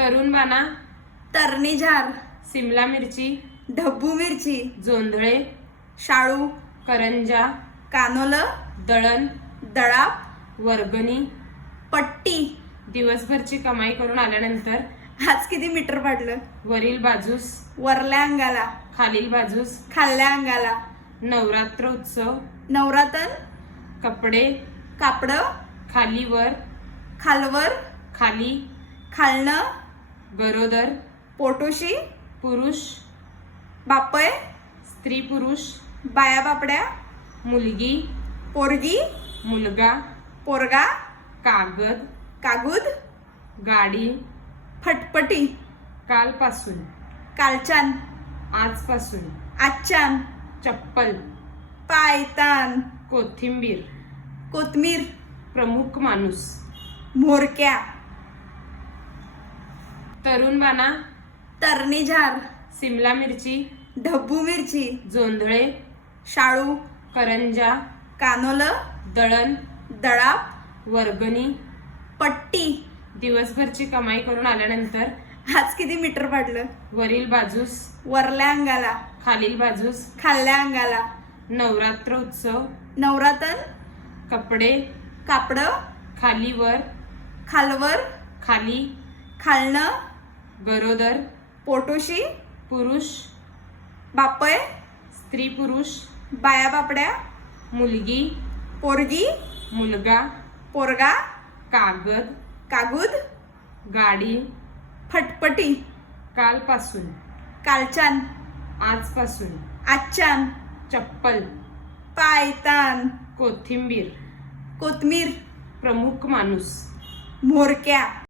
तरुण बाणा, तरणी झार, सिमला मिरची, ढब्बू मिरची, जोंधळे, शाळू, करंजा, कानोलं, दळण, दळाप, वर्गणी, पट्टी. दिवसभरची कमाई करून आल्यानंतर आज किती मीटर पडलं? वरील बाजूस, वरल्या अंगाला, खालील बाजूस, खाल्ल्या अंगाला. नवरात्र उत्सव, नवरातन, कपडे, कापड, खाली वर, खालवर, खाली, खालणं, गरोदर, पोटोशी, पुरुष, बापय, स्त्री पुरुष, बाया बापड्या, मुलगी, पोरगी, मुलगा, पोरगा, कागद, कागूद, गाडी, फटपटी, कालपासून, कालचान, आजपासून, आजचान, चप्पल, पायतान, कोथिंबीर, कोथमीर, प्रमुख माणूस, म्होरक्या. तरुण बाणा, तरणी झार, सिमला मिरची, ढब्बू मिरची, जोंधळे, शाळू, करंजा, कानोलं, दळण, दळाप, वर्गणी, पट्टी. दिवसभरची कमाई करून आल्यानंतर आज किती मीटर पडलं? वरील बाजूस, वरल्या अंगाला, खालील बाजूस, खाल्ल्या अंगाला. नवरात्र उत्सव, नवरातन, कपडे, कापड, खाली वर, खालवर, खाली, खालणं, गरोदर, पोटोशी, पुरुष, बापय, स्त्री पुरुष, बाया बापड्या, मुलगी, पोरगी, मुलगा, पोरगा, कागद, कागूद, गाडी, फटपटी, कालपासून, कालचान, आजपासून, आजचान, चप्पल, पायतान, कोथिंबीर, कोथमीर, प्रमुख माणूस, म्होरक्या.